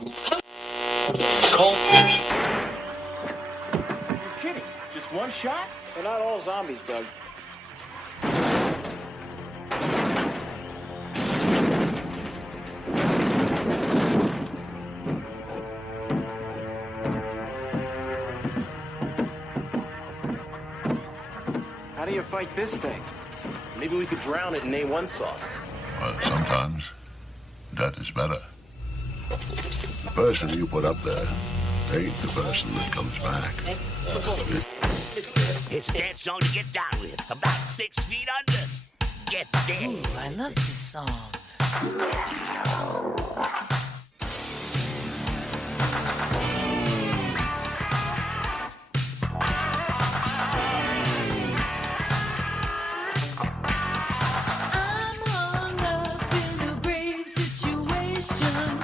Kidding? Just one shot? They're not all zombies, Doug. How do you fight this thing? Maybe we could drown it in A1 sauce. Well, sometimes that is better. The person you put up there ain't the person that comes back. It's a dance song to get down with. About 6 feet under. Get there. Ooh, I love this song. I'm hung up in a grave situation.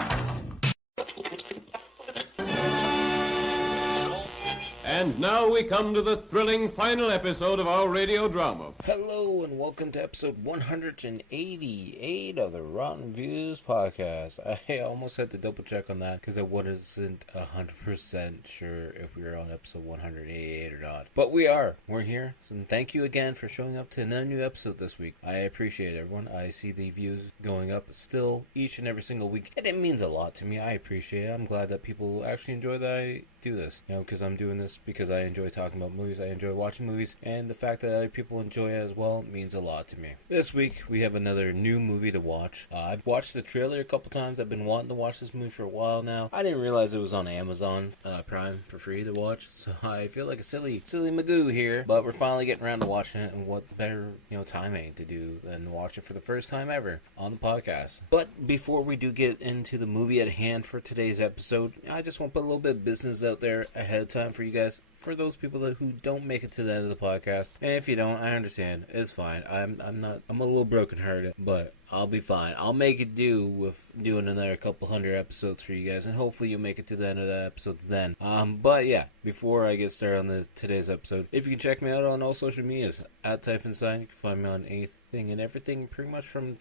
And now we come to the thrilling final episode of our radio drama. Hello and welcome to episode 188 of the Rotten Views podcast. I almost had to double check on that because I wasn't 100% sure if we were on episode 188 or not. But we are. We're here. So thank you again for showing up to another new episode this week. I appreciate it, everyone. I see the views going up still each and every single week. And it means a lot to me. I appreciate it. I'm glad that people actually enjoy that I do this. You know, because I'm doing this because I enjoy talking about movies. I enjoy watching movies. And the fact that other people enjoy it as well means a lot to me. This week, we have another new movie to watch. I've watched the trailer a couple times. I've been wanting to watch this movie for a while now. I didn't realize it was on Amazon Prime for free to watch. So I feel like a silly magoo here. But we're finally getting around to watching it. And what better, timing to do than watch it for the first time ever on the podcast. But before we do get into the movie at hand for today's episode, I just want to put a little bit of business out there ahead of time for you guys. For those people who don't make it to the end of the podcast, and if you don't, I understand. It's fine. I'm a little brokenhearted, but I'll be fine. I'll make it do with doing another couple hundred episodes for you guys, and hopefully you'll make it to the end of the episodes then. But yeah, before I get started on today's episode, if you can check me out on all social medias, at TyphonSign, you can find me on anything and everything, pretty much from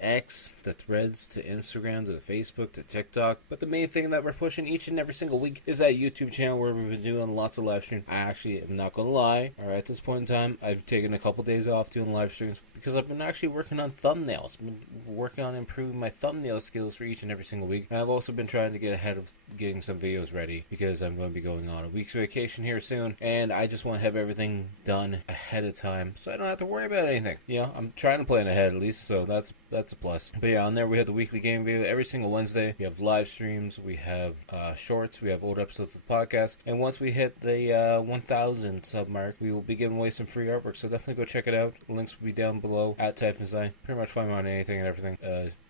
X, the Threads, to Instagram, to Facebook, to TikTok. But the main thing that we're pushing each and every single week is that YouTube channel where we've been doing lots of live streams. I actually am not going to lie, alright, at this point in time, I've taken a couple days off doing live streams because I've been actually working on thumbnails. I've been working on improving my thumbnail skills for each and every single week. And I've also been trying to get ahead of getting some videos ready because I'm going to be going on a week's vacation here soon. And I just want to have everything done ahead of time so I don't have to worry about anything. I'm trying to plan ahead at least, so that's a plus. But yeah, on there we have the weekly game video every single Wednesday. We have live streams, we have shorts, we have old episodes of the podcast. And once we hit the 1,000 sub mark, we will be giving away some free artwork. So definitely go check it out. The links will be down below at TyphonSign. Pretty much find me on anything and everything.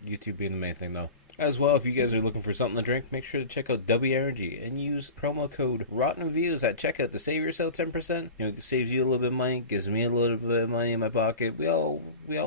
YouTube being the main thing though. As well, if you guys are looking for something to drink, make sure to check out WRNG and use promo code RottenViews at checkout to save yourself 10%. It saves you a little bit of money, gives me a little bit of money in my pocket. We all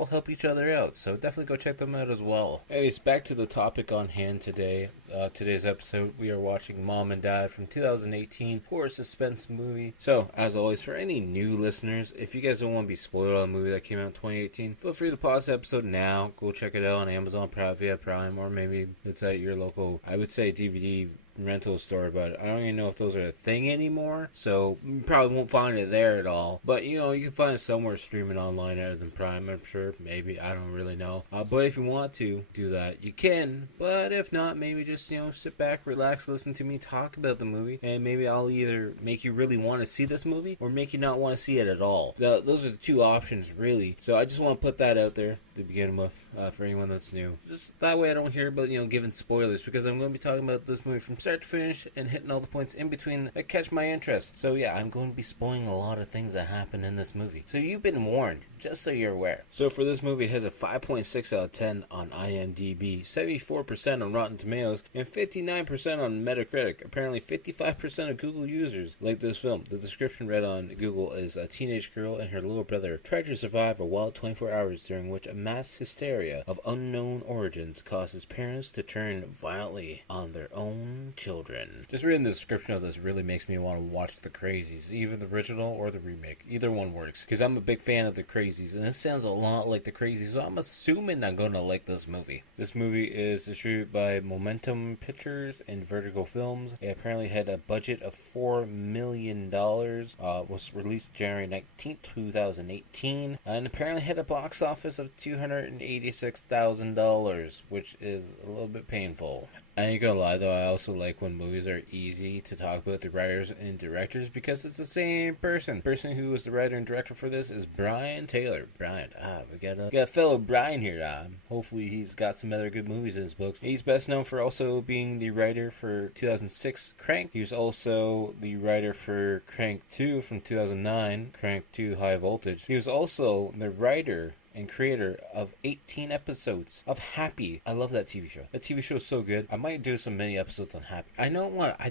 help each other out, so definitely go check them out as well. Anyways, back to the topic on hand today. Today's episode, we are watching Mom and Dad from 2018, horror suspense movie. So, as always, for any new listeners, if you guys don't want to be spoiled on a movie that came out in 2018, feel free to pause the episode now. Go check it out on Amazon Prime, via Prime, or maybe it's at your local, I would say, DVD rental store, but I don't even know if those are a thing anymore, so you probably won't find it there at all. But you can find it somewhere streaming online other than Prime, I'm sure. Maybe, I don't really know. But if you want to do that, you can. But if not, maybe just sit back, relax, listen to me talk about the movie, and maybe I'll either make you really want to see this movie or make you not want to see it at all. Those are the two options, really. So I just want to put that out there to begin with. For anyone that's new, just that way I don't hear about giving spoilers, because I'm going to be talking about this movie from start to finish and hitting all the points in between that catch my interest. So yeah, I'm going to be spoiling a lot of things that happen in this movie, so you've been warned, just so you're aware. So for this movie, it has a 5.6 out of 10 on IMDb, 74% on Rotten Tomatoes, and 59% on Metacritic. Apparently 55% of Google users like this film. The description read on Google is: a teenage girl and her little brother try to survive a wild 24 hours during which a mass hysteria of unknown origins causes parents to turn violently on their own children. Just reading the description of this really makes me want to watch The Crazies, either the original or the remake. Either one works, because I'm a big fan of The Crazies, and this sounds a lot like The Crazies, so I'm assuming I'm going to like this movie. This movie is distributed by Momentum Pictures and Vertigo Films. It apparently had a budget of $4 million, was released January 19th, 2018, and apparently had a box office of $286,000, which is a little bit painful. I ain't gonna lie though, I also like when movies are easy to talk about the writers and directors because it's the same person. The person who was the writer and director for this is Brian Taylor. Brian, we got a fellow Brian here. Hopefully he's got some other good movies in his books. He's best known for also being the writer for 2006 Crank. He was also the writer for Crank 2 from 2009, Crank 2 High Voltage. He was also the writer and creator of 18 episodes of Happy. I love that TV show. That TV show is so good. I might do some mini episodes on Happy. I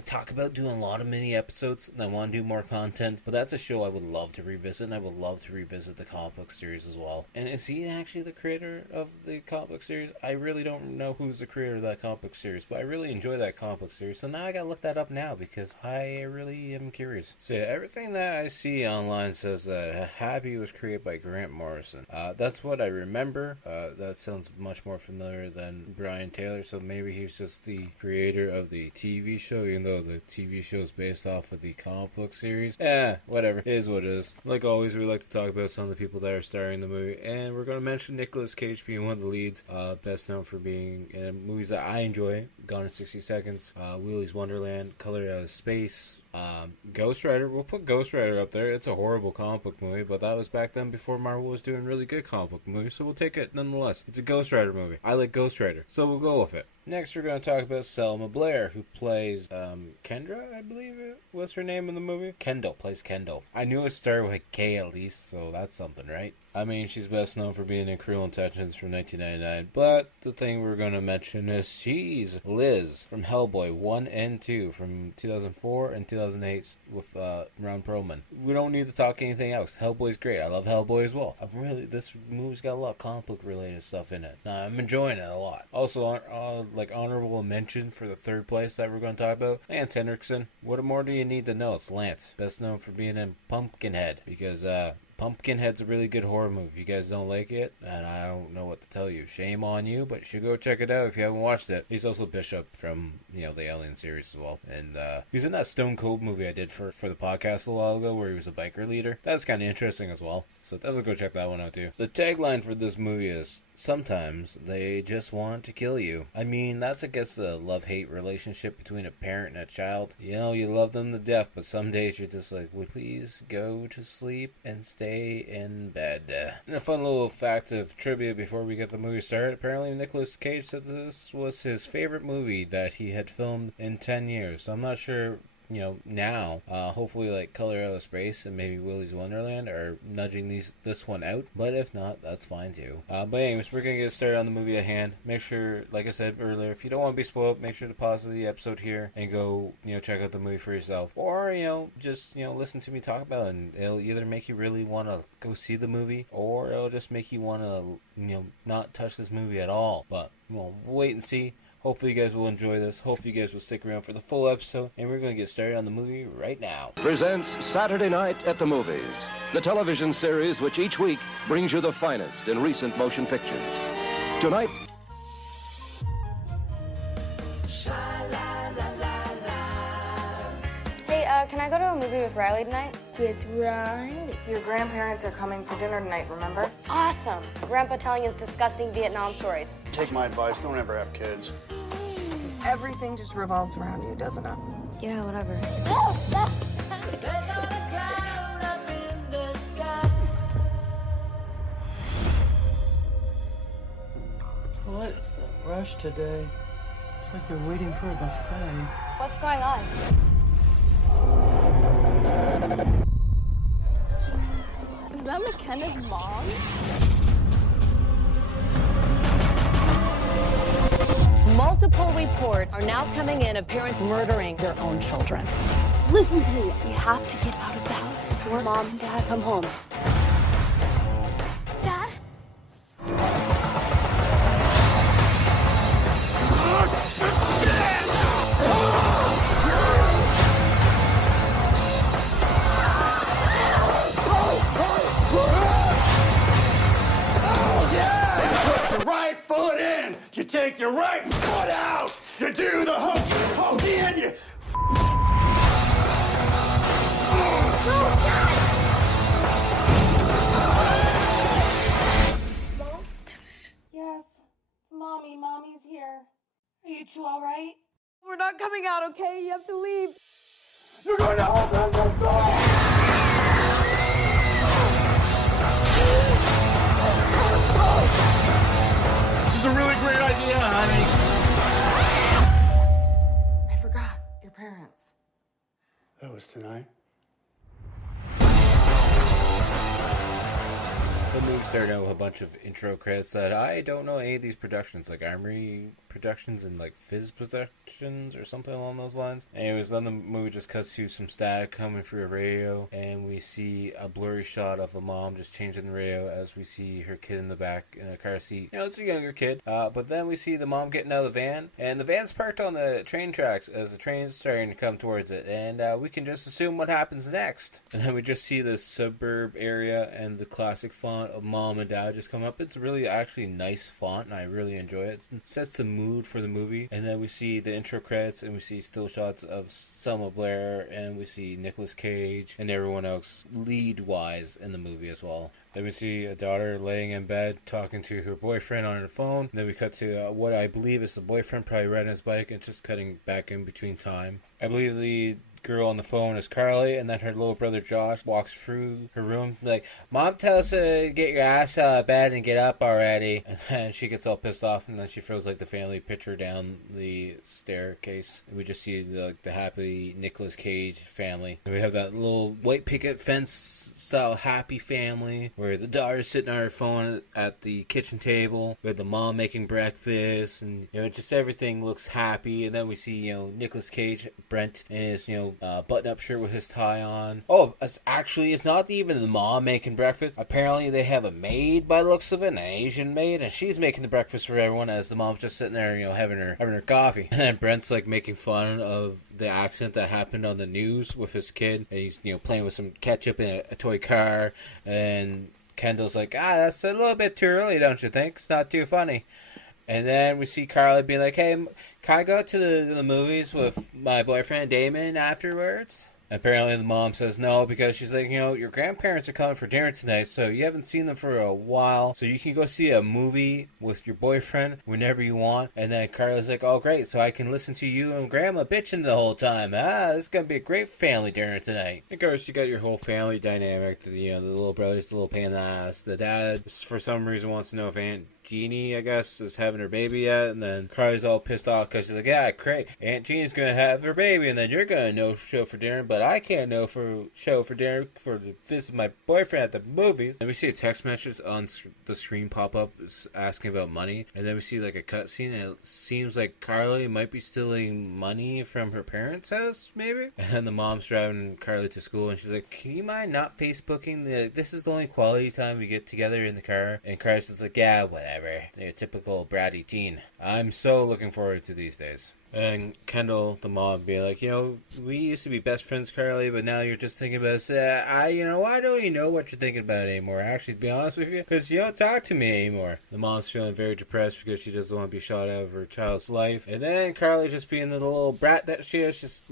talk about doing a lot of mini episodes and I want to do more content, but that's a show I would love to revisit, and I would love to revisit the comic book series as well. And is he actually the creator of the comic book series? I really don't know who's the creator of that comic book series, but I really enjoy that comic book series, so now I gotta look that up now because I really am curious. So yeah, everything that I see online says that Happy was created by Grant Morrison. That's what I remember. That sounds much more familiar than Brian Taylor, so maybe he's just the creator of the TV show, even though the TV show is based off of the comic book series. Whatever. It is what it is. Like always, we like to talk about some of the people that are starring in the movie, and we're going to mention Nicolas Cage being one of the leads, best known for being in movies that I enjoy: Gone in 60 Seconds, Willy's Wonderland, Colored Out of Space, Ghost Rider. We'll put Ghost Rider up there. It's a horrible comic book movie, but that was back then before Marvel was doing really good comic book movies, so we'll take it nonetheless. It's a Ghost Rider movie. I like Ghost Rider, so we'll go with it. Next, we're going to talk about Selma Blair, who plays Kendra, I believe what's her name in the movie? Kendall, plays Kendall. I knew it started with K at least, so that's something, right? I mean, she's best known for being in Cruel Intentions from 1999, but the thing we're going to mention is she's Liz from Hellboy 1 and 2 from 2004 and 2008 with Ron Perlman. We don't need to talk anything else. Hellboy's great. I love Hellboy as well. This movie's got a lot of comic book related stuff in it. I'm enjoying it a lot. Also, honorable mention for the third place that we're going to talk about, Lance Henriksen. What more do you need to know? It's Lance, best known for being in Pumpkinhead, because Pumpkinhead's a really good horror movie. If you guys don't like it, and I don't know what to tell you, shame on you, but you should go check it out if you haven't watched it. He's also Bishop from, the Alien series as well. And he's in that Stone Cold movie I did for the podcast a while ago where he was a biker leader. That's kind of interesting as well. So definitely go check that one out too. The tagline for this movie is, sometimes they just want to kill you. I mean, that's, I guess, a love-hate relationship between a parent and a child. You love them to death, but some days you're just like, would please go to sleep and stay in bed. And a fun little fact of trivia before we get the movie started. Apparently, Nicolas Cage said this was his favorite movie that he had filmed in 10 years. So I'm not sure, now, hopefully like Color Out of Space and maybe Willy's Wonderland are nudging this one out, but if not, that's fine too. But anyways, we're gonna get started on the movie at hand. Make sure, like I said earlier, if you don't want to be spoiled, make sure to pause the episode here and go, check out the movie for yourself, or just listen to me talk about it, and it'll either make you really want to go see the movie, or it'll just make you want to, not touch this movie at all. But we'll wait and see. Hopefully you guys will enjoy this. Hopefully you guys will stick around for the full episode. And we're going to get started on the movie right now. Presents Saturday Night at the Movies, the television series which each week brings you the finest in recent motion pictures. Tonight... Hey, can I go to a movie with Riley tonight? With Riley? Your grandparents are coming for dinner tonight, remember? Awesome. Grandpa telling his disgusting Vietnam stories. Take my advice, don't ever have kids. Everything just revolves around you, doesn't it? Yeah, whatever. What's the rush today? It's like you're waiting for a buffet. What's going on? Is that McKenna's mom? Multiple reports are now coming in of parents murdering their own children. Listen to me. We have to get out of the house before Mom and Dad come home. Dad? in, you... Yes, it's Mommy. Mommy's here. Are you two all right? We're not coming out, okay? You have to leave. You're going to open this door! This is a really great idea, honey. I forgot your parents. That was tonight. The movie started out with a bunch of intro credits that I don't know any of these productions, like Armory Productions and like Fizz Productions or something along those lines. Anyways, then the movie just cuts to some static coming through a radio, and we see a blurry shot of a mom just changing the radio as we see her kid in the back in a car seat. You know, it's a younger kid. But then we see the mom getting out of the van, and the van's parked on the train tracks as the train's starting to come towards it, and we can just assume what happens next. And then we just see the suburb area and the classic font of mom and dad just come up. It's a really actually nice font, and I really enjoy it. It sets the mood for the movie. And then we see the intro credits, and we see still shots of Selma Blair, and we see Nicolas Cage and everyone else lead wise in the movie as well. Then we see a daughter laying in bed talking to her boyfriend on her phone. And then we cut to what I believe is the boyfriend probably riding his bike and just cutting back in between time. I believe the girl on the phone is Carly, and then her little brother Josh walks through her room like, "Mom tells us to get your ass out of bed and get up already." And then she gets all pissed off, and then she throws like the family picture down the staircase. And we just see the happy Nicolas Cage family. And we have that little white picket fence style happy family where the daughter's sitting on her phone at the kitchen table with the mom making breakfast, and just everything looks happy. And then we see Nicolas Cage, Brent, in his button-up shirt with his tie on. Oh, it's not even the mom making breakfast. Apparently they have a maid by the looks of it, an Asian maid, and she's making the breakfast for everyone as the mom's just sitting there, having her coffee. And then Brent's like making fun of the accident that happened on the news with his kid, and he's playing with some ketchup in a toy car, and Kendall's like, that's a little bit too early, don't you think? It's not too funny. And then we see Carly being like, "Hey, can I go to the movies with my boyfriend Damon afterwards?" Apparently the mom says no, because she's like, your grandparents are coming for dinner tonight, so you haven't seen them for a while, so you can go see a movie with your boyfriend whenever you want. And then Carla's like, "Oh great, so I can listen to you and grandma bitching the whole time. This is gonna be a great family dinner tonight." Of course, you got your whole family dynamic. The little brother's the little pain in the ass. The dad, for some reason, wants to know if Aunt Jeannie, I guess, is having her baby yet, and then Carly's all pissed off because she's like, "Yeah, great, Aunt Jeannie's gonna have her baby, and then you're gonna know show for dinner, but I can't know for show for dinner for to visit my boyfriend at the movies." And we see a text message on the screen pop up asking about money, and then we see like a cutscene, and it seems like Carly might be stealing money from her parents' house, maybe. And the mom's driving Carly to school, and she's like, "Can you mind not Facebooking? This is the only quality time we get together in the car." And Carly's just like, "Yeah, whatever. You're a typical bratty teen." I'm so looking forward to these days. And Kendall, the mom, being like, "We used to be best friends, Carly, but now you're just thinking about us. I don't even know what you're thinking about anymore, actually, to be honest with you, because you don't talk to me anymore." The mom's feeling very depressed because she doesn't want to be shot out of her child's life. And then Carly, just being the little brat that she is, just,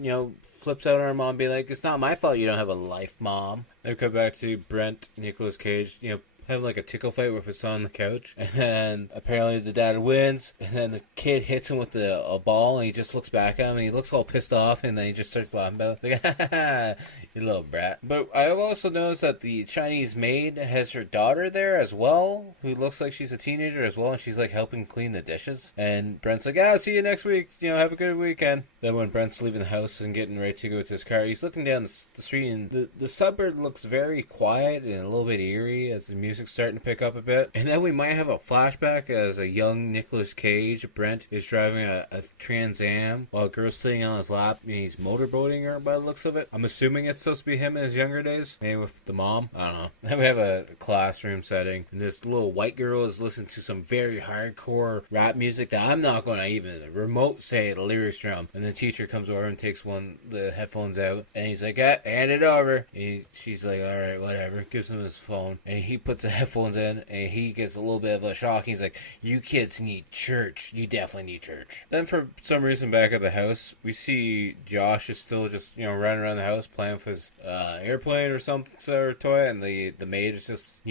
flips out on her mom, being like, "It's not my fault you don't have a life, Mom." Then we come back to Brent, Nicolas Cage, have like a tickle fight with his son on the couch, and then apparently the dad wins, and then the kid hits him with a ball, and he just looks back at him, and he looks all pissed off, and then he just starts laughing about it. Like, "Ha ha ha, you little brat." But I've also noticed that the Chinese maid has her daughter there as well, who looks like she's a teenager as well, and she's like helping clean the dishes. And Brent's like, "I'll see you next week, have a good weekend." Then when Brent's leaving the house and getting ready to go to his car, he's looking down the street, and the suburb looks very quiet and a little bit eerie as the music's starting to pick up a bit. And then we might have a flashback as a young Nicolas Cage, Brent, is driving a Trans Am while a girl's sitting on his lap, and he's motorboating her by the looks of it. I'm assuming it's supposed to be him in his younger days, maybe with the mom. I don't know. Then we have a classroom setting, and this little white girl is listening to some very hardcore rap music that I'm not going to even remote say the lyrics from. And the teacher comes over and takes the headphones out, and he's like, "Hand it over." She's like, "All right, whatever." Gives him his phone, and he puts the headphones in, and he gets a little bit of a shock. He's like, you kids need church. You definitely need church. Then for some reason back at the house, we see Josh is still just, running around the house playing with his airplane or some sort of toy, and the maid is just,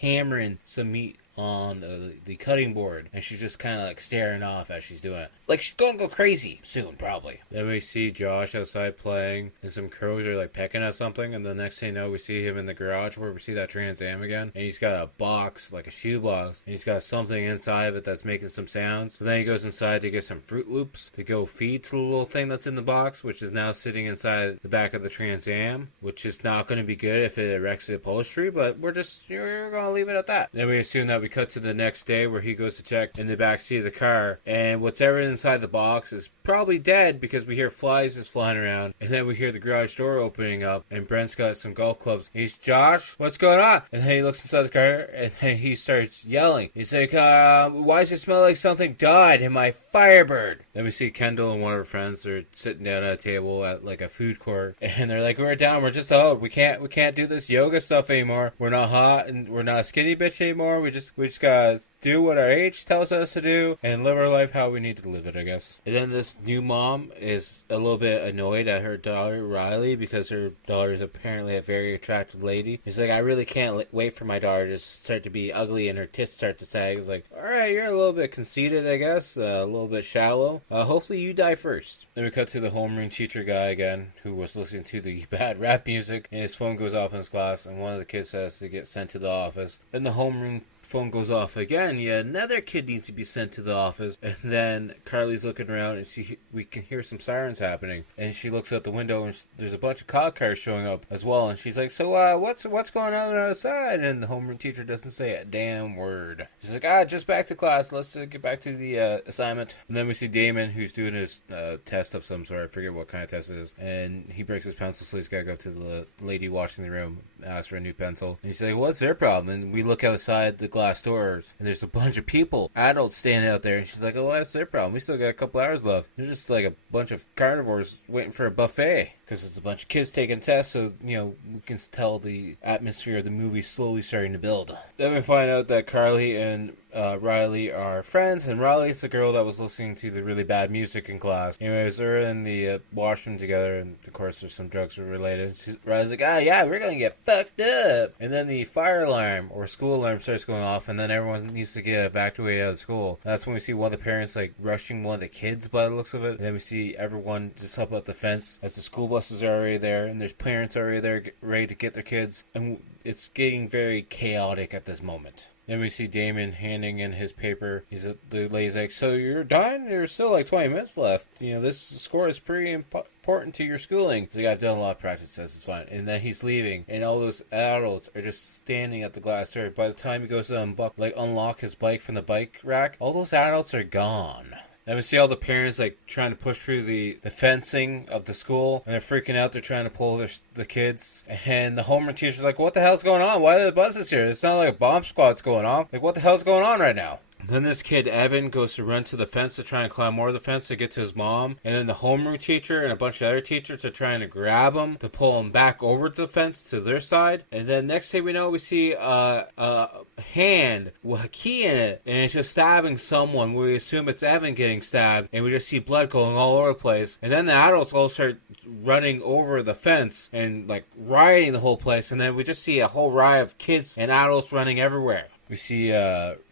hammering some meat on the cutting board, and she's just kind of like staring off as she's doing it. Like she's gonna go crazy soon, probably. Then we see Josh outside playing, and some crows are like pecking at something, and the next thing you know, we see him in the garage where we see that Trans Am again, and he's got a box, like a shoe box, and he's got something inside of it that's making some sounds. So then he goes inside to get some Fruit Loops to go feed to the little thing that's in the box, which is now sitting inside the back of the Trans Am, which is not going to be good if it wrecks the upholstery, but we're gonna leave it at that. Then we assume that we cut to the next day where he goes to check in the back seat of the car, and whatever inside the box is probably dead because we hear flies just flying around, and then we hear the garage door opening up, and Brent's got some golf clubs. He's, Josh, what's going on? And then he looks inside the car, and then he starts yelling. He's like, why does it smell like something died in my Firebird? Then we see Kendall and one of her friends are sitting down at a table at like a food court, and they're like, we're down, we're just old, we can't do this yoga stuff anymore, we're not hot and we're not a skinny bitch anymore, we just gotta do what our age tells us to do and live our life how we need to live it, I guess. And then this new mom is a little bit annoyed at her daughter Riley because her daughter is apparently a very attractive lady. He's like, I really can't wait for my daughter to start to be ugly and her tits start to sag. He's like, alright, you're a little bit conceited, I guess, a little bit shallow. Hopefully you die first. Then we cut to the homeroom teacher guy again, who was listening to the bad rap music, and his phone goes off in his class, and one of the kids says to get sent to the office. Then the homeroom phone goes off again. Yeah, another kid needs to be sent to the office. And then Carly's looking around, and we can hear some sirens happening. And she looks out the window, and there's a bunch of cop cars showing up as well. And she's like, so what's going on outside? And the homeroom teacher doesn't say a damn word. She's like, just back to class. Let's get back to the assignment. And then we see Damon, who's doing his test of some sort. I forget what kind of test it is. And he breaks his pencil, so he's got to go up to the lady washing the room, ask for a new pencil. And she's like, what's their problem? And we look outside the glass doors, and there's a bunch of people, adults standing out there, and she's like, oh, that's their problem. We still got a couple hours left. They're just like a bunch of carnivores waiting for a buffet. Because it's a bunch of kids taking tests, so, we can tell the atmosphere of the movie slowly starting to build. Then we find out that Carly and Riley are friends, and Riley's the girl that was listening to the really bad music in class. Anyways, they're in the washroom together, and of course there's some drugs related. Riley's like, yeah, we're gonna get fucked up. And then the fire alarm, or school alarm, starts going off, and then everyone needs to get evacuated out of school. That's when we see one of the parents, rushing one of the kids by the looks of it. And then we see everyone just up at the fence as the school buses are already there, and there's parents already there ready to get their kids, and it's getting very chaotic at this moment. Then we see Damon handing in his paper. The lady's like, so you're done? There's still 20 minutes left. This score is pretty important to your schooling. He's like, I've done a lot of practice, says it's fine. And then he's leaving, and all those adults are just standing at the glass door. By the time he goes to unlock his bike from the bike rack, all those adults are gone. Then we see all the parents trying to push through the fencing of the school, and they're freaking out. They're trying to pull the kids, and the homeroom teacher's like, what the hell's going on? Why are the buses here? It's not like a bomb squad's going on. What the hell's going on right now? Then this kid, Evan, goes to run to the fence to try and climb over the fence to get to his mom. And then the homeroom teacher and a bunch of other teachers are trying to grab him to pull him back over the fence to their side. And then next thing we know, we see a hand with a key in it. And it's just stabbing someone. We assume it's Evan getting stabbed. And we just see blood going all over the place. And then the adults all start running over the fence and rioting the whole place. And then we just see a whole riot of kids and adults running everywhere. We see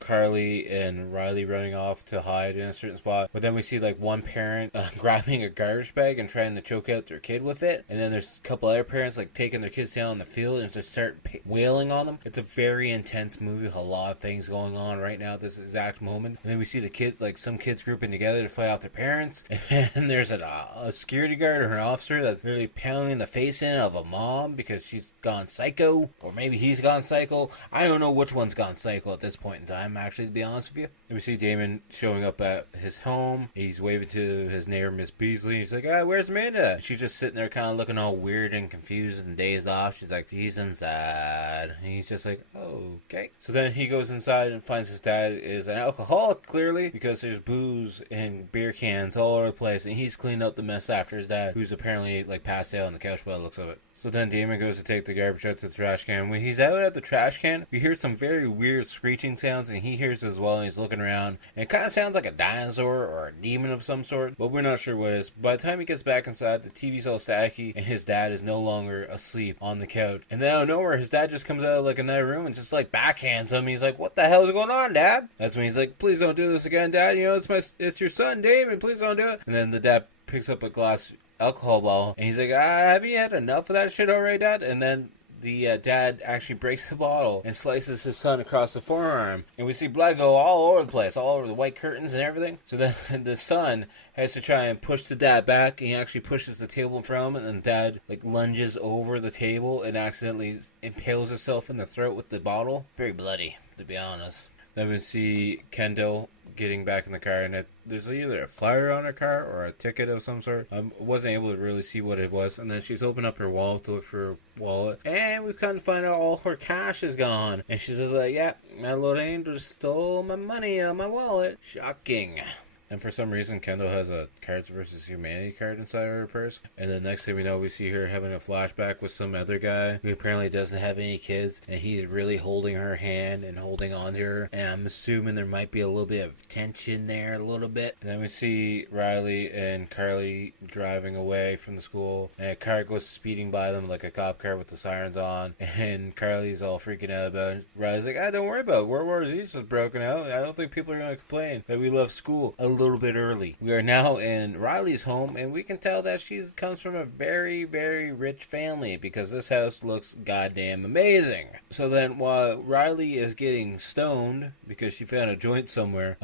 Carly and Riley running off to hide in a certain spot. But then we see one parent grabbing a garbage bag and trying to choke out their kid with it. And then there's a couple other parents taking their kids down in the field and just start wailing on them. It's a very intense movie with a lot of things going on right now at this exact moment. And then we see the kids, some kids grouping together to fight off their parents. And there's a security guard or an officer that's really pounding the face in of a mom because she's gone psycho. Or maybe he's gone psycho. I don't know which one's gone psycho at this point in time, actually, to be honest with you. And we see Damon showing up at his home. He's waving to his neighbor, Miss Beasley. He's like, where's Amanda? And she's just sitting there kind of looking all weird and confused and dazed off. She's like, he's inside. And he's just like, oh, okay. So then he goes inside and finds his dad is an alcoholic, clearly, because there's booze and beer cans all over the place. And he's cleaned up the mess after his dad, who's apparently passed out on the couch by the looks of it. So then Damon goes to take the garbage out to the trash can. When he's out at the trash can, we hear some very weird screeching sounds, and he hears it as well, and he's looking around. And it kind of sounds like a dinosaur or a demon of some sort, but we're not sure what it is. By the time he gets back inside, the TV's all staticky, and his dad is no longer asleep on the couch. And then out of nowhere, his dad just comes out of like another room and just like backhands him. He's like, "What the hell is going on, Dad?" That's when he's like, "Please don't do this again, Dad. You know, it's your son, Damon. Please don't do it." And then the dad picks up a glass alcohol bottle, and he's like, "Have you had enough of that shit already, Dad?" And then the dad actually breaks the bottle and slices his son across the forearm, and we see blood go all over the place, all over the white curtains and everything. So then the son has to try and push the dad back, and he actually pushes the table in front of him, and the dad like lunges over the table and accidentally impales himself in the throat with the bottle. Very bloody, to be honest. Then we see Kendall getting back in the car, and there's either a flyer on her car or a ticket of some sort. I wasn't able to really see what it was. And then she's opened up her wallet to look for her wallet, and we kind of find out all her cash is gone. And she's just like, "Yeah, my little angel stole my money out of my wallet." Shocking. And for some reason, Kendall has a Cards vs. Humanity card inside of her purse. And the next thing we know, we see her having a flashback with some other guy who apparently doesn't have any kids. And he's really holding her hand and holding on to her. And I'm assuming there might be a little bit of tension there, a little bit. And then we see Riley and Carly driving away from the school. And a car goes speeding by them like a cop car with the sirens on. And Carly's all freaking out about it. Riley's like, don't worry about it. World War Z just broken out. I don't think people are going to complain that we left school a little bit early. We are now in Riley's home, and we can tell that she comes from a very, very rich family because this house looks goddamn amazing. So then while Riley is getting stoned because she found a joint somewhere,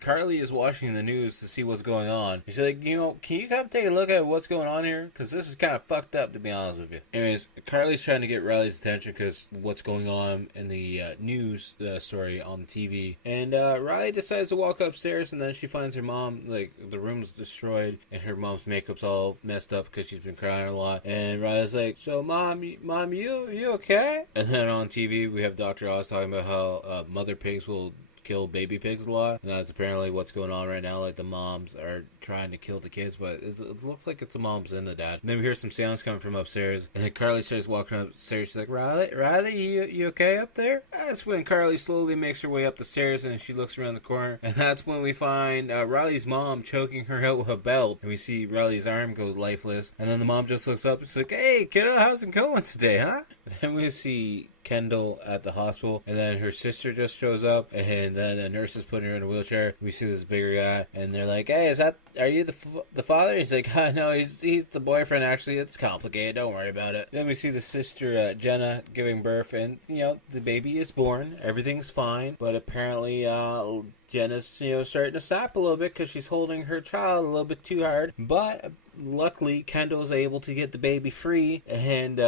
Carly is watching the news to see what's going on. She's like, can you come take a look at what's going on here? Because this is kind of fucked up, to be honest with you. Anyways, Carly's trying to get Riley's attention because what's going on in the news story on the TV. And Riley decides to walk upstairs, and then she finds her mom, like, the room's destroyed, and her mom's makeup's all messed up because she's been crying a lot. And Riley's like, "So, Mom, you okay?" And then on TV, we have Dr. Oz talking about how mother pigs will kill baby pigs a lot, and that's apparently what's going on right now. Like, the moms are trying to kill the kids, but it looks like it's the moms and the dad. And then we hear some sounds coming from upstairs, and then Carly starts walking upstairs. She's like, Riley, you okay up there?" That's when Carly slowly makes her way up the stairs, and she looks around the corner, and that's when we find Riley's mom choking her out with a belt, and we see Riley's arm go lifeless, and then the mom just looks up and she's like, "Hey, kiddo, how's it going today, huh?" And then we see Kendall at the hospital, and then her sister just shows up, and then the nurse is putting her in a wheelchair. We see this bigger guy, and they're like, "Hey, are you the father?" He's like, "No, he's the boyfriend. Actually, it's complicated. Don't worry about it." Then we see the sister Jenna giving birth, and the baby is born. Everything's fine, but apparently Jenna's starting to snap a little bit because she's holding her child a little bit too hard, but luckily Kendall's able to get the baby free, and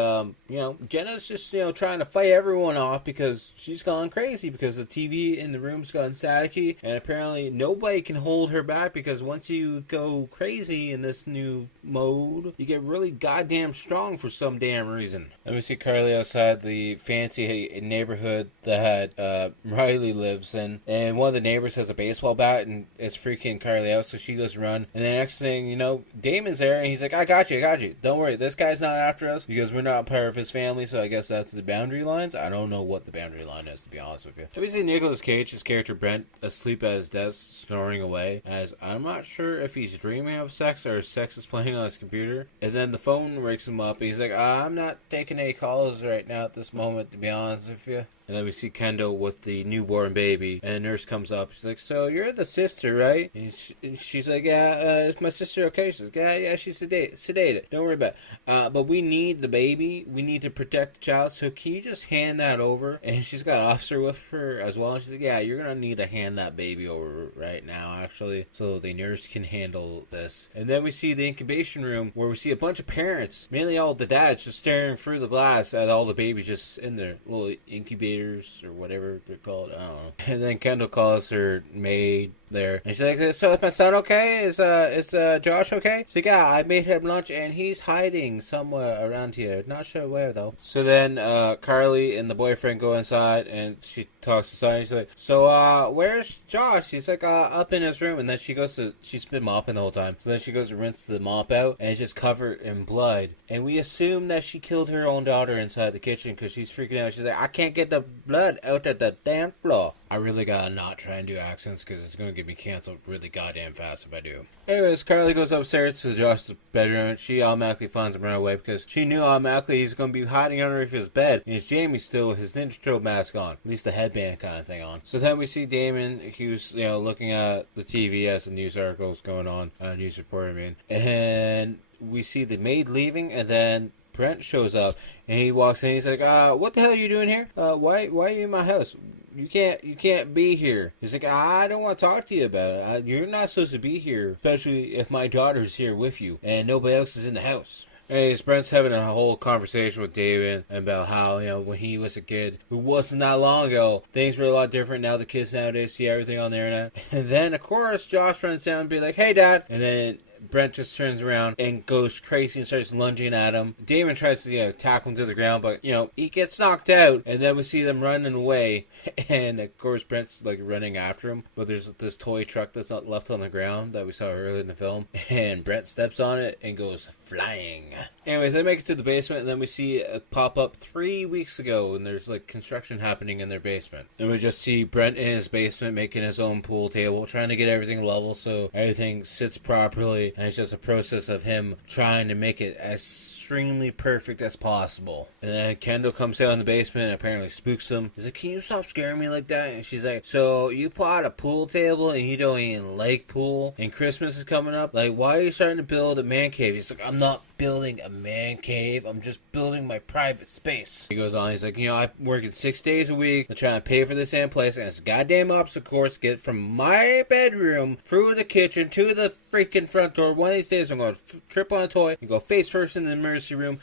Jenna's just trying to fight everyone off because she's gone crazy because the TV in the room's gone staticky, and apparently nobody can hold her back because once you go crazy in this new mode, you get really goddamn strong for some damn reason. Let me see Carly outside the fancy neighborhood that Riley lives in, and one of the neighbors has a baseball bat and it's freaking Carly out, so she goes run, and the next thing Damon's there, and he's like, I got you. Don't worry, this guy's not after us because we're not part of his family, so I guess that's the boundary lines. I don't know what the boundary line is, to be honest with you. Then we see Nicolas Cage, his character Brent, asleep at his desk, snoring away, as I'm not sure if he's dreaming of sex or sex is playing on his computer. And then the phone wakes him up, and he's like, I'm not taking any calls right now at this moment, to be honest with you. And then we see Kendall with the newborn baby, and a nurse comes up. She's like, "So you're the sister, right?" And she's like, "Yeah, is my sister okay?" She's like, "Yeah, she's sedated. Don't worry about it. But we need the baby. We need to protect the child. So can you just hand that over?" And she's got an officer with her as well. And she's like, "Yeah, you're gonna need to hand that baby over right now, actually, so the nurse can handle this." And then we see the incubation room where we see a bunch of parents, mainly all the dads, just staring through the glass at all the babies just in their little incubators or whatever they're called. I don't know. And then Kendall calls her maid there, and she's like, "So is my son okay? Is Josh okay?" She's like, yeah, I made him lunch and he's hiding somewhere around here. Not sure where though. So then Carly and the boyfriend go inside and she talks to Sonny. She's like, so where's Josh? He's like up in his room. And then she's been mopping the whole time. So then she goes to rinse the mop out and it's just covered in blood. And we assume that she killed her own daughter inside the kitchen because she's freaking out. She's like, I can't get the blood out of the damn floor. I really gotta not try and do accents because it's gonna get me canceled really goddamn fast if I do. Anyways, Carly goes upstairs to Josh's bedroom. She automatically finds him right away because she knew automatically he's gonna be hiding underneath his bed. And it's Jamie still with his Ninja Turtle mask on, at least the headband kind of thing on. So then we see Damon, who's looking at the TV as the news article's going on, news report I mean, and we see the maid leaving, and then Brent shows up and he walks in. He's like, what the hell are you doing here? Why are you in my house? You can't be here. He's like, I don't want to talk to you about it. You're not supposed to be here, especially if my daughter's here with you and nobody else is in the house. Anyways, Brent's having a whole conversation with David about how, when he was a kid, who wasn't that long ago, things were a lot different. Now the kids nowadays see everything on the internet. And then, of course, Josh runs down and be like, hey, Dad. And then Brent just turns around and goes crazy and starts lunging at him. Damon tries to, tackle him to the ground, but, he gets knocked out. And then we see them running away. And, of course, Brent's, running after him. But there's this toy truck that's not left on the ground that we saw earlier in the film. And Brent steps on it and goes flying. Anyways, they make it to the basement, and then we see it pop up 3 weeks ago, and there's, construction happening in their basement. And we just see Brent in his basement making his own pool table, trying to get everything level so everything sits properly. And it's just a process of him trying to make it as extremely perfect as possible. And then Kendall comes down in the basement and apparently spooks him. He's like, can you stop scaring me like that? And she's like, so you bought a pool table and you don't even like pool, and Christmas is coming up? Why are you starting to build a man cave? He's like, I'm not building a man cave. I'm just building my private space. He goes on. He's like, I'm working 6 days a week. I'm trying to pay for this damn place, and it's a goddamn obstacle course to get from my bedroom through the kitchen to the freaking front door. One of these days, I'm going to trip on a toy and go face first in the emergency room.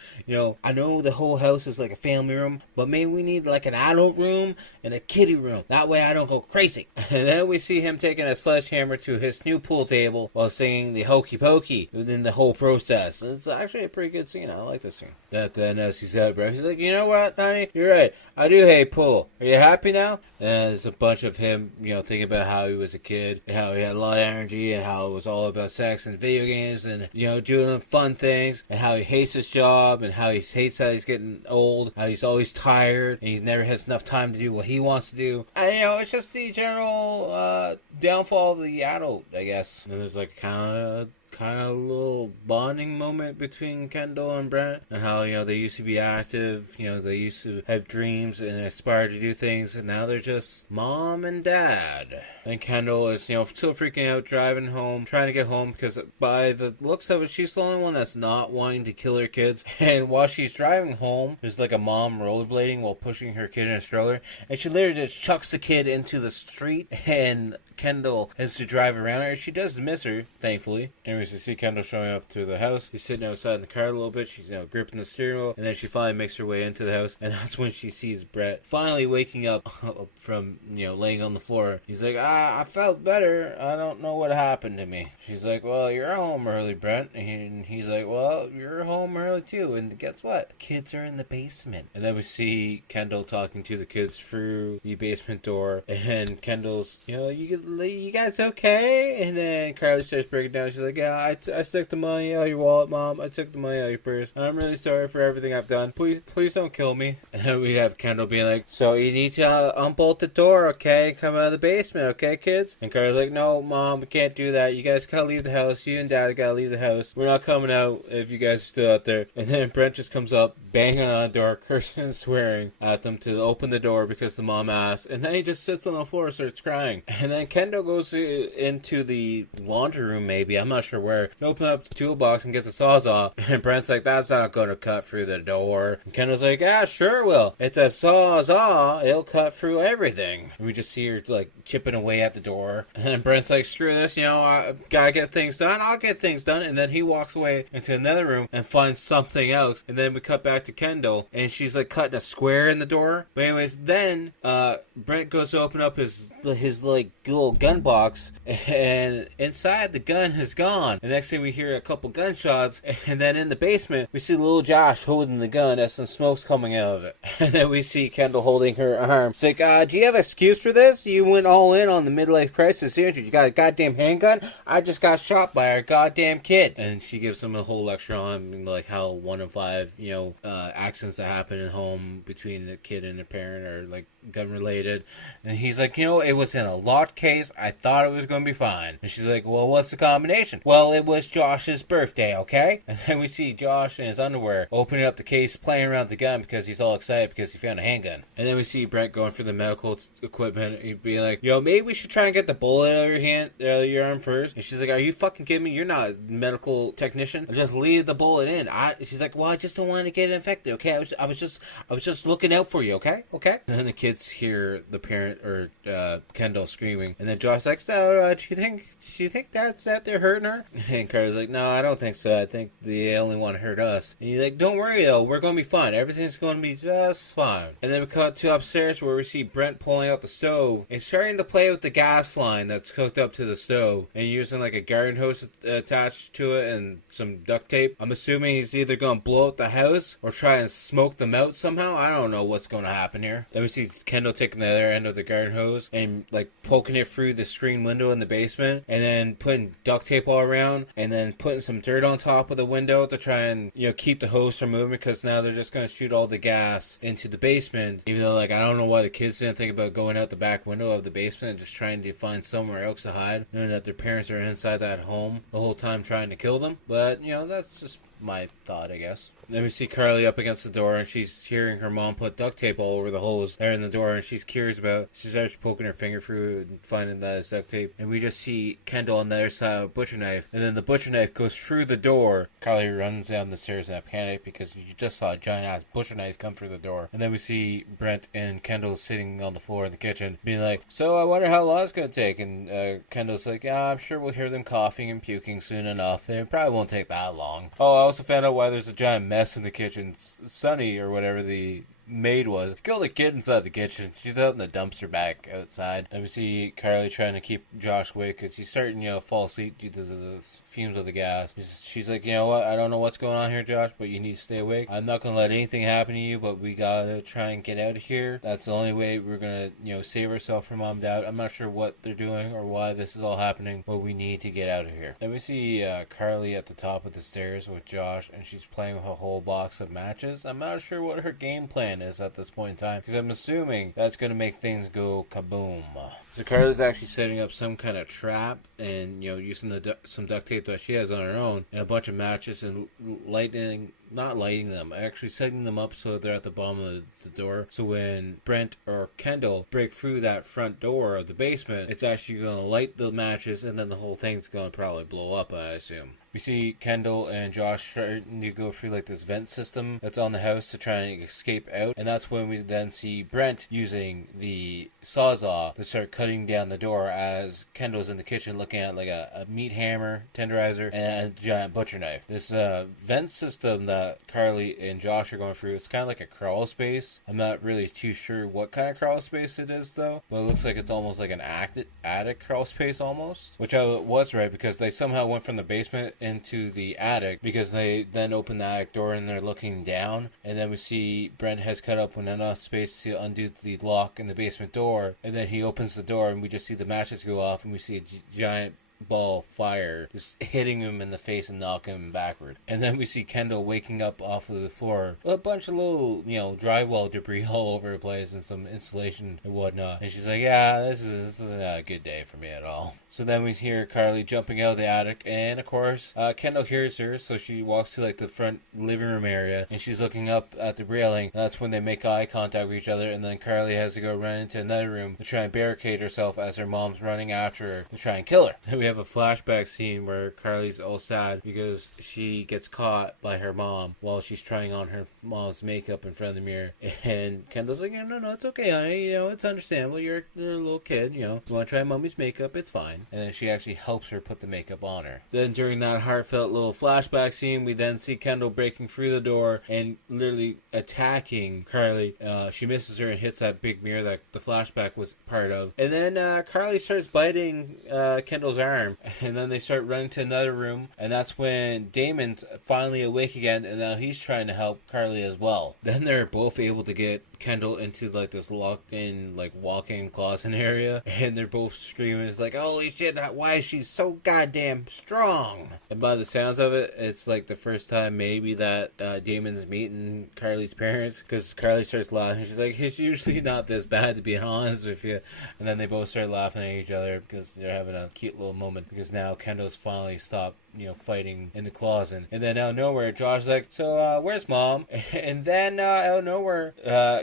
I know the whole house is like a family room, but maybe we need an adult room and a kiddie room. That way I don't go crazy. And then we see him taking a sledgehammer to his new pool table while singing the Hokey Pokey within the whole process. It's actually a pretty good scene. I like this scene. Then as he's out of breath, he's like, you know what, honey? You're right. I do hate pool. Are you happy now? And there's a bunch of him, thinking about how he was a kid and how he had a lot of energy and how it was all about sex and video games and, doing fun things, and how he hates his job and how he hates that he's getting old, how he's always tired and he never has enough time to do what he wants to do. And, it's just the general downfall of the adult, I guess. And there's kind of a little bonding moment between Kendall and Brent, and how they used to be active, they used to have dreams and aspire to do things, and now they're just mom and dad. And Kendall is still freaking out driving home, trying to get home, because by the looks of it, she's the only one that's not wanting to kill her kids. And while she's driving home, there's a mom rollerblading while pushing her kid in a stroller, and she literally just chucks the kid into the street, and Kendall has to drive around her. She does miss her, thankfully. Anyways, you see Kendall showing up to the house. She's sitting outside in the car a little bit. She's gripping the steering wheel, and then she finally makes her way into the house, and that's when she sees Brett finally waking up from laying on the floor. He's like, I felt better. I don't know what happened to me. She's like, well, you're home early, Brent. And he's like, well, you're home early too. And guess what? Kids are in the basement. And then we see Kendall talking to the kids through the basement door, and Kendall's, you guys okay? And then Carly starts breaking down. She's like, yeah, I took the money out of your wallet, Mom. I took the money out of your purse. And I'm really sorry for everything I've done. Please don't kill me. And then we have Kendall being like, so you need to unbolt the door, okay? Come out of the basement, okay, kids? And Carly's like, no, Mom, we can't do that. You guys gotta leave the house. You and Dad gotta leave the house. We're not coming out if you guys are still out there. And then Brent just comes up, banging on the door, cursing and swearing at them to open the door because the mom asked. And then he just sits on the floor and starts crying. And then Kendall goes into the laundry room, maybe. I'm not sure where. He opens up the toolbox and gets a sawzall. And Brent's like, that's not going to cut through the door. And Kendall's like, yeah, sure it will. It's a sawzall. It'll cut through everything. And we just see her, chipping away at the door. And then Brent's like, screw this, I gotta get things done. I'll get things done. And then he walks away into another room and finds something else. And then we cut back to Kendall. And she's, cutting a square in the door. But anyways, then Brent goes to open up his little gun box, and inside the gun is gone. The next thing we hear couple gunshots, and then in the basement, we see little Josh holding the gun as some smoke's coming out of it. And then we see Kendall holding her arm. It's like, do you have an excuse for this? You went all in on the midlife crisis, didn't you? You got a goddamn handgun? I just got shot by our goddamn kid. And she gives him a whole lecture on, like, how 1 in 5, accidents that happen at home between the kid and the parent are, like, gun-related. And he's like, it was in a locked case. I thought it was going to be fine. And she's like, well, what's the combination? Well, it was Josh's birthday, okay? And then we see Josh in his underwear opening up the case, playing around with the gun because he's all excited because he found a handgun. And then we see Brent going for the medical equipment. He'd be like, maybe we should try and get the bullet out of your arm first. And she's like, are you fucking kidding me? You're not a medical technician. Just leave the bullet in. She's like, well, I just don't want to get infected, okay? I was just looking out for you, okay? Okay? And then the kids hear the parent or Kendall screaming, and then Josh's like, so do you think Dad's out there hurting her? And Carter's like, no, I don't think so. I think they only want to hurt us. And he's like, don't worry though, we're going to be fine. Everything's going to be just fine. And then we cut to upstairs where we see Brent pulling out the stove and starting to play with the gas line that's hooked up to the stove and using like a garden hose attached to it and some duct tape. I'm assuming he's either going to blow up the house or try and smoke them out somehow. I don't know what's going to happen here. Then we see Kendall taking the other end of the garden hose and like poking it through the screen window in the basement, and then putting duct tape all around, and then putting some dirt on top of the window to try and keep the hose from moving, because now they're just going to shoot all the gas into the basement. Even though, like, I don't know why the kids didn't think about going out the back window of the basement and just trying to find somewhere else to hide, knowing that their parents are inside that home the whole time trying to kill them. But that's just my thought, I guess. Then we see Carly up against the door, and she's hearing her mom put duct tape all over the holes there in the door, and she's curious about it. She starts poking her finger through it and finding that it's duct tape. And we just see Kendall on the other side of a butcher knife, and then the butcher knife goes through the door. Carly runs down the stairs in a panic because you just saw a giant ass butcher knife come through the door. And then we see Brent and Kendall sitting on the floor in the kitchen, being like, so I wonder how long it's going to take. And Kendall's like, yeah, I'm sure we'll hear them coughing and puking soon enough. It probably won't take that long. Oh, I also found out why there's a giant mess in the kitchen. Sunny, or whatever the maid was, killed a kid inside the kitchen. She's out in the dumpster back outside. And we see Carly trying to keep Josh awake because he's starting to fall asleep due to the fumes of the gas. She's like, you know what, I don't know what's going on here, Josh, but you need to stay awake. I'm not going to let anything happen to you, but we gotta try and get out of here. That's the only way we're gonna save ourselves from Mom and Dad. I'm not sure what they're doing or why this is all happening, but we need to get out of here. Then we see Carly at the top of the stairs with Josh, and she's playing with a whole box of matches. I'm not sure what her game plan is at this point in time, because I'm assuming that's going to make things go kaboom. So Carla's actually setting up some kind of trap and using some duct tape that she has on her own and a bunch of matches and not lighting them, actually setting them up so that they're at the bottom of the door. So when Brent or Kendall break through that front door of the basement, it's actually going to light the matches, and then the whole thing's going to probably blow up, I assume. We see Kendall and Josh starting to go through like this vent system that's on the house to try and escape out, and that's when we then see Brent using the sawzall to start cutting down the door as Kendall's in the kitchen looking at like a meat hammer, tenderizer, and a giant butcher knife. This vent system that Carly and Josh are going through, it's kind of like a crawl space. I'm not really too sure what kind of crawl space it is though, but it looks like it's almost like an attic crawl space almost, which I was right, because they somehow went from the basement into the attic, because they then open the attic door and they're looking down, and then we see Brent has cut up enough space to undo the lock in the basement door, and then he opens the door and we just see the matches go off, and we see a giant ball of fire just hitting him in the face and knocking him backward. And then we see Kendall waking up off of the floor with a bunch of little drywall debris all over the place and some insulation and whatnot, and she's like, yeah, this is not a good day for me at all. So then we hear Carly jumping out of the attic, and of course Kendall hears her, so she walks to like the front living room area, and she's looking up at the railing. That's when they make eye contact with each other, and then Carly has to go run into another room to try and barricade herself as her mom's running after her to try and kill her. Then we have a flashback scene where Carly's all sad because she gets caught by her mom while she's trying on her mom's makeup in front of the mirror, and Kendall's like, no, it's okay, honey, it's understandable, you're a little kid, you want to try mommy's makeup, it's fine. And then she actually helps her put the makeup on her. Then during that heartfelt little flashback scene, we then see Kendall breaking through the door and literally attacking Carly. She misses her and hits that big mirror that the flashback was part of, and then Carly starts biting Kendall's arm arm. And then they start running to another room, and that's when Damon's finally awake again, and now he's trying to help Carly as well. Then they're both able to get Kendall into like this locked in like walk-in closet area, and they're both screaming. It's like, holy shit, why is she so goddamn strong? And by the sounds of it, it's like the first time maybe that Damon's meeting Carly's parents, because Carly starts laughing. She's like, it's usually not this bad, to be honest with you. And then they both start laughing at each other because they're having a cute little moment, because now Kendall's finally stopped, you know, fighting in the closet. And then out of nowhere, Josh's like, so where's mom? And then out of nowhere,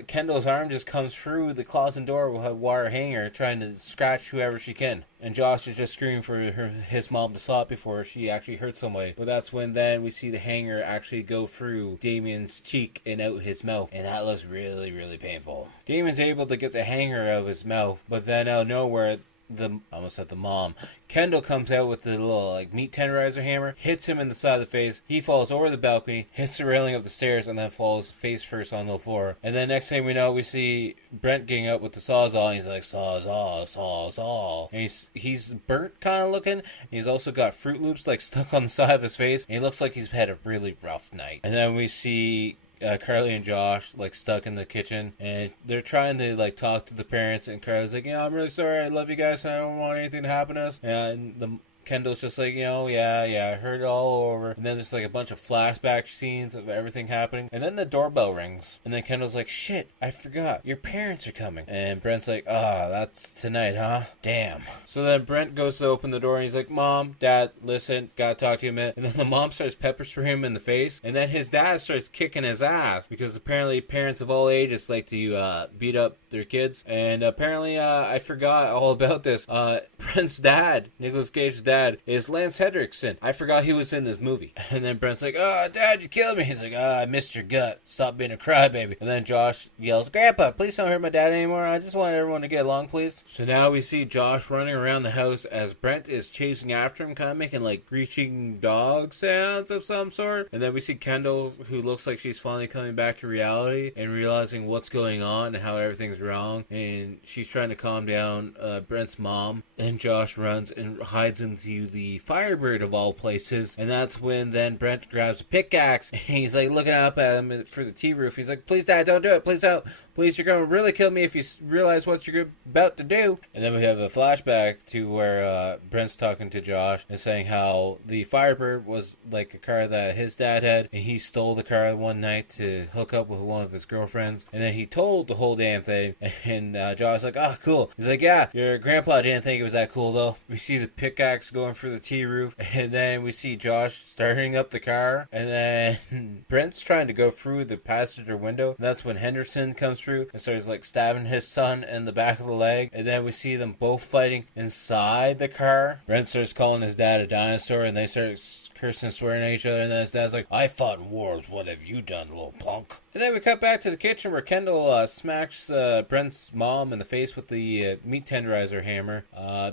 Kendall's arm just comes through the closet door with a wire hanger, trying to scratch whoever she can. And Josh is just screaming for his mom to stop before she actually hurts somebody. But that's when then we see the hanger actually go through Damien's cheek and out his mouth. And that looks really, really painful. Damien's able to get the hanger out of his mouth, but then out of nowhere, I almost said the mom, Kendall comes out with the little like meat tenderizer hammer, hits him in the side of the face. He falls over the balcony, hits the railing of the stairs, and then falls face first on the floor. And then next thing we know, we see Brent getting up with the sawzall, and he's like, sawzall, sawzall. And he's burnt kind of looking. He's also got Fruit Loops like stuck on the side of his face, and he looks like he's had a really rough night. And then we see Carly and Josh like stuck in the kitchen, and they're trying to like talk to the parents, and Carly's like, I'm really sorry, I love you guys, I don't want anything to happen to us. And Kendall's just like, yeah, I heard it all over. And then there's like a bunch of flashback scenes of everything happening. And then the doorbell rings. And then Kendall's like, shit, I forgot. Your parents are coming. And Brent's like, that's tonight, huh? Damn. So then Brent goes to open the door, and he's like, Mom, Dad, listen, gotta talk to you a minute. And then the mom starts pepper spraying him in the face. And then his dad starts kicking his ass, because apparently parents of all ages like to beat up their kids. And apparently I forgot all about this. Brent's dad, Nicolas Cage's dad, is Lance Henriksen. I forgot he was in this movie. And then Brent's like, Dad, you killed me. He's like, I missed your gut. Stop being a crybaby. And then Josh yells, Grandpa, please don't hurt my dad anymore. I just want everyone to get along, please. So now we see Josh running around the house as Brent is chasing after him, kind of making like screeching dog sounds of some sort. And then we see Kendall, who looks like she's finally coming back to reality and realizing what's going on and how everything's wrong. And she's trying to calm down Brent's mom. And Josh runs and hides into the Firebird of all places. And that's when then Brent grabs a pickaxe, and he's like looking up at him for the tea roof. He's like, please, Dad, don't do it. Please don't. Please, you're going to really kill me if you realize what you're about to do. And then we have a flashback to where Brent's talking to Josh and saying how the Firebird was like a car that his dad had, and he stole the car one night to hook up with one of his girlfriends. And then he told the whole damn thing, and Josh's like, cool. He's like, yeah, your grandpa didn't think it was that cool, though. We see the pickaxe going for the tea roof, and then we see Josh starting up the car, and then Brent's trying to go through the passenger window. And that's when Henderson comes through and starts like stabbing his son in the back of the leg. And then we see them both fighting inside the car. Brent starts calling his dad a dinosaur, and they start cursing and swearing at each other. And then his dad's like, I fought in wars, what have you done, little punk? And then we cut back to the kitchen where Kendall smacks Brent's mom in the face with the meat tenderizer hammer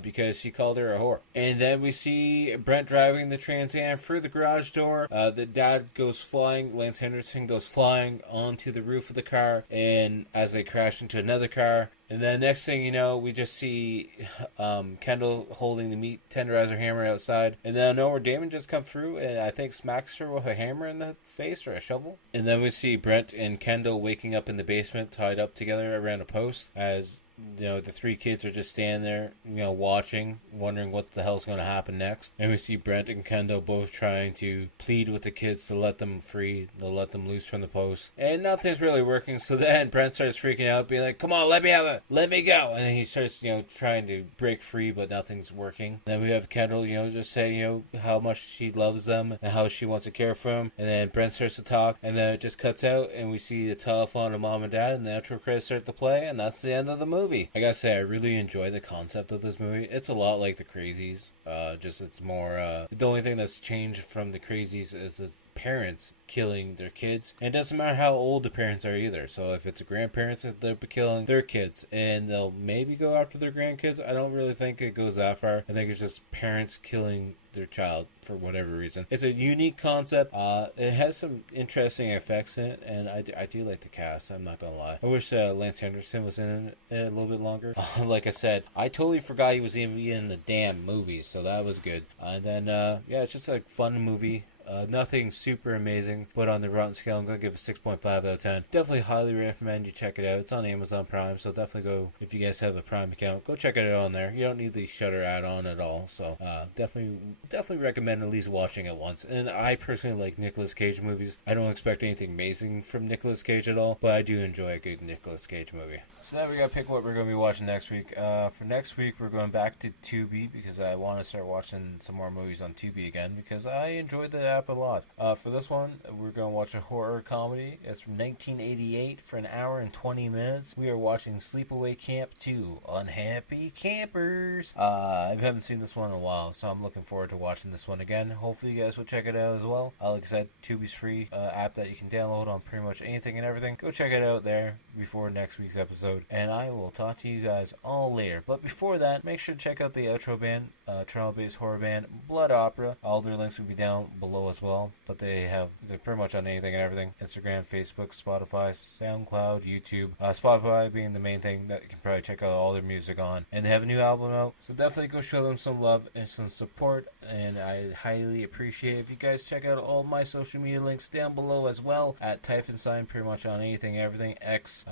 because she called her a whore. And then we see Brent driving the Trans Am through the garage door. The dad goes flying, Lance Henderson goes flying onto the roof of the car, and as they crash into another car. And then next thing you know, we just see Kendall holding the meat tenderizer hammer outside. And then where Damon just comes through and I think smacks her with a hammer in the face or a shovel. And then we see Brent and Kendall waking up in the basement tied up together around a post as, you know, the three kids are just standing there, you know, watching, wondering what the hell's going to happen next. And we see Brent and Kendall both trying to plead with the kids to let them free, to let them loose from the post. And nothing's really working. So then Brent starts freaking out, being like, come on, let me have it, let me go. And then he starts, you know, trying to break free, but nothing's working. Then we have Kendall, you know, just saying, you know, how much she loves them and how she wants to care for them. And then Brent starts to talk, and then it just cuts out, and we see the telephone of mom and dad, and the outro credits start to play, and that's the end of the movie. I gotta say, I really enjoy the concept of this movie. It's a lot like The Crazies. Just it's more, the only thing that's changed from The Crazies is it's parents killing their kids, and it doesn't matter how old the parents are either. So if it's a grandparents, they'll be killing their kids, and they'll maybe go after their grandkids. I don't really think it goes that far. I think it's just parents killing their child for whatever reason. It's a unique concept. It has some interesting effects in it, and I do like the cast. I'm not gonna lie. I wish Lance Henriksen was in it a little bit longer. Like I said, I totally forgot he was even in the damn movies, so that was good. And then yeah, it's just a fun movie. Nothing super amazing, but on the Rotten scale, I'm going to give it 6.5 out of 10. Definitely highly recommend you check it out. It's on Amazon Prime, so definitely go, if you guys have a Prime account, go check it out on there. You don't need the Shudder add-on at all, so definitely recommend at least watching it once. And I personally like Nicolas Cage movies. I don't expect anything amazing from Nicolas Cage at all, but I do enjoy a good Nicolas Cage movie. So now we got to pick what we're going to be watching next week. For next week, we're going back to Tubi, because I want to start watching some more movies on Tubi again, because I enjoyed the app a lot. For this one, we're going to watch a horror comedy. It's from 1988 for an hour and 20 minutes. We are watching Sleepaway Camp 2, Unhappy Campers. I haven't seen this one in a while, so I'm looking forward to watching this one again. Hopefully you guys will check it out as well. Like I said, Tubi's free app that you can download on pretty much anything and everything. Go check it out there before next week's episode, and I will talk to you guys all later. But before that, make sure to check out the outro band, Toronto-based horror band Blood Opera. All their links will be down below as well, but they're pretty much on anything and everything: Instagram, Facebook, Spotify, SoundCloud, YouTube. Spotify being the main thing that you can probably check out all their music on. And they have a new album out, so definitely go show them some love and some support, and I highly appreciate if you guys check out all my social media links down below as well, at Typhonstein, pretty much on anything and everything: X,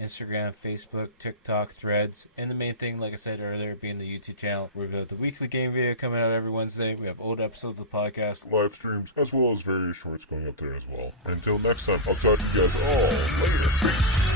Instagram, Facebook, TikTok, Threads, and the main thing, like I said earlier, being the YouTube channel. We've got the weekly game video coming out every Wednesday. We have old episodes of the podcast, live streams, as well as various shorts going up there as well. Until next time, I'll talk to you guys all later. Peace.